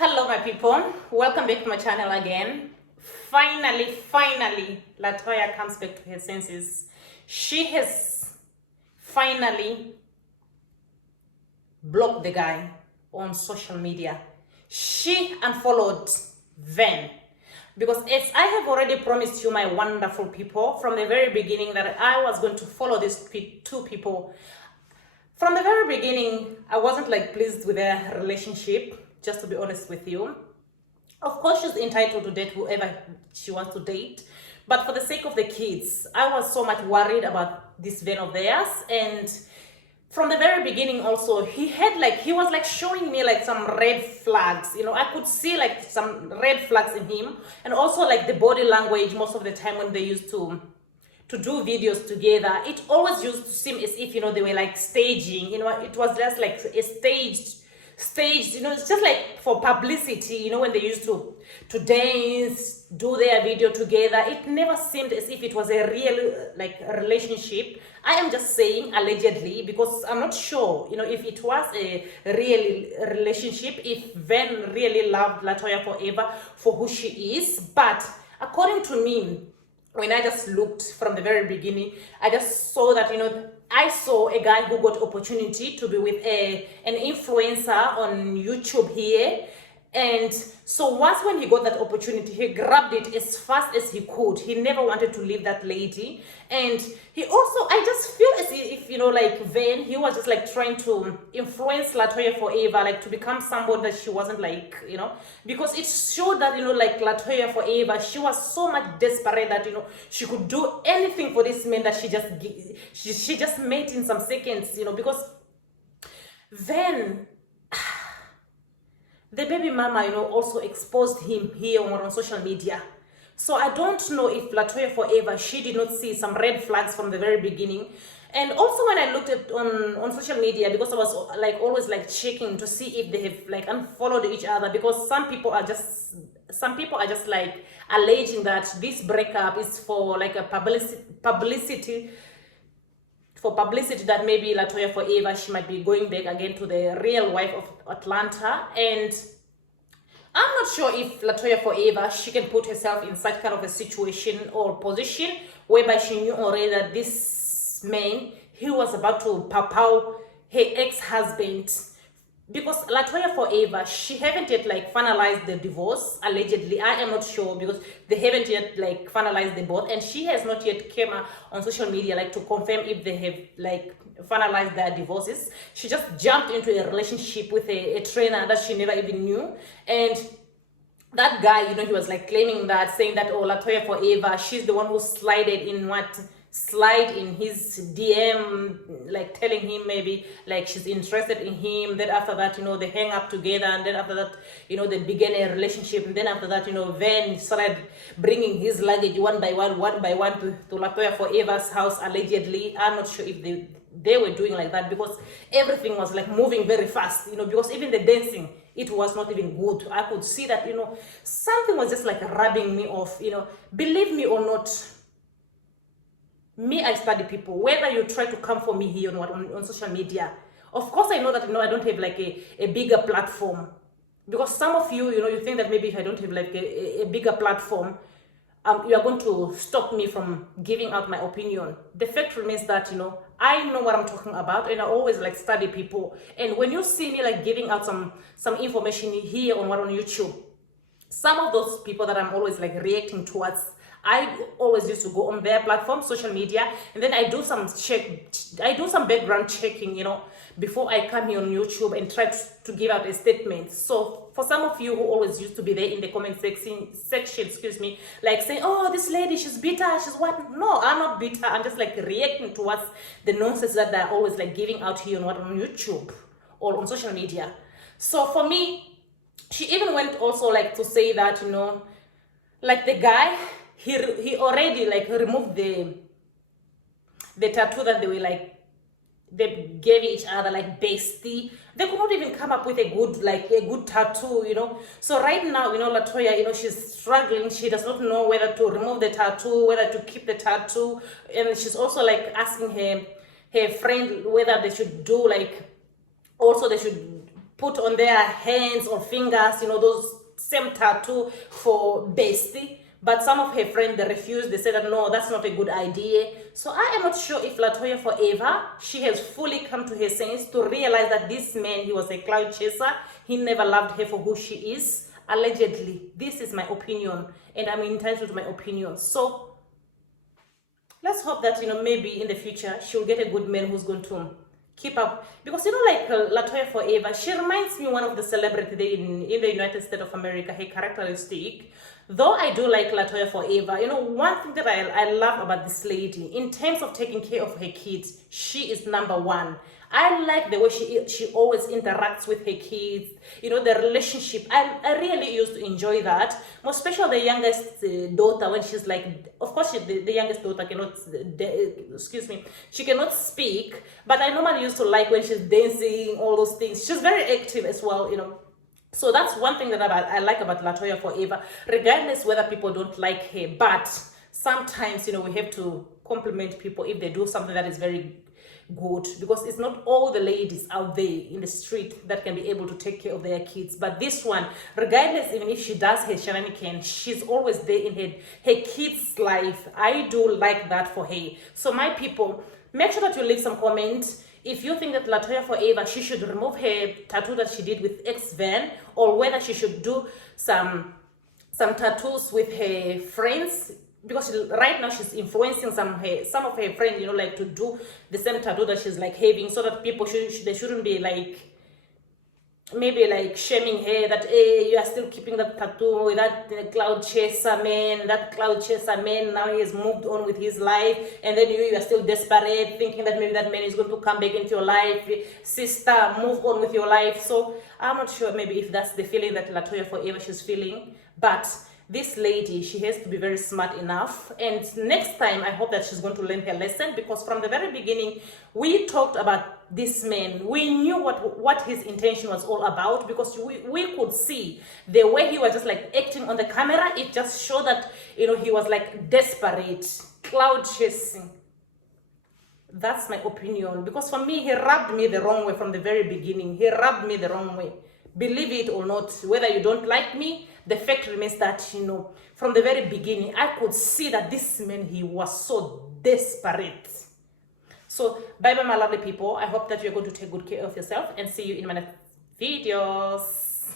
Hello, my people. Welcome back to my channel again. Finally, Latoya comes back to her senses. She has finally blocked the guy on social media. She unfollowed Van. Because as I have already promised you, my wonderful people, from the very beginning that I was going to follow these two people. From the very beginning, I wasn't pleased with their relationship, just to be honest with you. Of course, she's entitled to date whoever she wants to date. But for the sake of the kids, I was so much worried about this vein of theirs. And from the very beginning also, he was showing me some red flags. I could see some red flags in him. And also the body language most of the time when they used to do videos together, it always used to seem as if they were staging. It was just a staged, it's just for publicity. When they used to dance, do their video together, it never seemed as if it was a real relationship. I am just saying allegedly, because I'm not sure if it was a real relationship, if Van really loved Latoya forever for who she is. But according to me, when I just looked from the very beginning, I just saw that, I saw a guy who got opportunity to be with an influencer on YouTube here. And so once when he got that opportunity, he grabbed it as fast as he could. He never wanted to leave that lady. And he also, I just feel as if, Van, he was just trying to influence Latoya forever, to become someone that she wasn't because it showed that, Latoya forever, she was so much desperate that, she could do anything for this man that she just made in some seconds, because Van, the baby mama, also exposed him here on social media. So I don't know if Latoya forever, she did not see some red flags from the very beginning. And also when I looked at on social media, because I was always checking to see if they have unfollowed each other, because some people are just alleging that this breakup is for a publicity that maybe Latoya forever, she might be going back again to the real wife of Atlanta. And I'm not sure if Latoya forever, she can put herself in such kind of a situation or position whereby she knew already that this man, he was about to pow her ex-husband. Because Latoya forever, she haven't yet finalized the divorce, allegedly. I am not sure, because they haven't yet finalized the both, and she has not yet came on social media to confirm if they have finalized their divorces. She just jumped into a relationship with a trainer that she never even knew. And that guy, he was claiming that, saying that, oh, Latoya forever, she's the one who slide in his DM, telling him maybe she's interested in him. Then after that, they hang up together, and then after that, they began a relationship. And then after that, Van started bringing his luggage one by one to Latoya forever's house, allegedly. I'm not sure if they were doing like that, because everything was moving very fast, because even the dancing, it was not even good. I could see that, something was just rubbing me off, believe me or not. Me, I study people. Whether you try to come for me here on social media, of course I know that I don't have a bigger platform, because some of you you think that maybe if I don't have a bigger platform, you are going to stop me from giving out my opinion. The fact remains that I know what I'm talking about, and I always study people. And when you see me giving out some information here on YouTube, some of those people that I'm always reacting towards, I always used to go on their platform, social media, and then I do some background checking, before I come here on YouTube and try to give out a statement. So for some of you who always used to be there in the comment section, saying, oh, this lady, she's bitter, she's what? No, I'm not bitter. I'm just reacting towards the nonsense that they're always giving out here on YouTube or on social media. So for me, she even went also to say that, the guy, he already removed the tattoo that they were they gave each other bestie. They could not even come up with a good tattoo, So right now, Latoya, she's struggling. She does not know whether to remove the tattoo, whether to keep the tattoo, and she's also asking her friend whether they should do also they should put on their hands or fingers, those same tattoo for bestie. But some of her friends, they refused. They said that no, that's not a good idea. So I am not sure if Latoya Forever, she has fully come to her senses to realize that this man, he was a cloud chaser. He never loved her for who she is. Allegedly. This is my opinion, and I'm entitled to my opinion. So let's hope that, maybe in the future, she'll get a good man who's going to keep up. Because, like Latoya Forever, she reminds me one of the celebrities in the United States of America, her characteristic. Though I do like Latoya Forever, one thing that I love about this lady, in terms of taking care of her kids, she is number one. I like the way she always interacts with her kids, the relationship. I really used to enjoy that, more especially the youngest daughter, when she's like, of course, the youngest daughter cannot, she cannot speak, but I normally used to like when she's dancing, all those things. She's very active as well, So that's one thing that I like about Latoya Forever, regardless whether people don't like her. But sometimes, we have to compliment people if they do something that is very good, because it's not all the ladies out there in the street that can be able to take care of their kids. But this one, regardless, even if she does her shenanigans, she's always there in her kids' life. I do like that for her. So my people, make sure that you leave some comments. If you think that Latoya Forever, she should remove her tattoo that she did with ex-Van, or whether she should do some tattoos with her friends, because right now she's influencing some of her friends, like to do the same tattoo that she's like having, so that people they shouldn't be like, maybe like shaming her that, hey, you are still keeping that tattoo with that cloud chaser man. That cloud chaser man, now he has moved on with his life, and then you are still desperate, thinking that maybe that man is going to come back into your life. Sister, move on with your life. So I'm not sure maybe if that's the feeling that Latoya Forever she's feeling, but this lady, she has to be very smart enough. And next time, I hope that she's going to learn her lesson, because from the very beginning, we talked about this man. We knew what his intention was all about, because we could see the way he was just like acting on the camera. It just showed that, he was like desperate, cloud chasing. That's my opinion, because for me, he rubbed me the wrong way from the very beginning. He rubbed me the wrong way. Believe it or not, whether you don't like me, the fact remains that, from the very beginning, I could see that this man, he was so desperate. So, bye-bye, my lovely people. I hope that you're going to take good care of yourself, and see you in my next videos.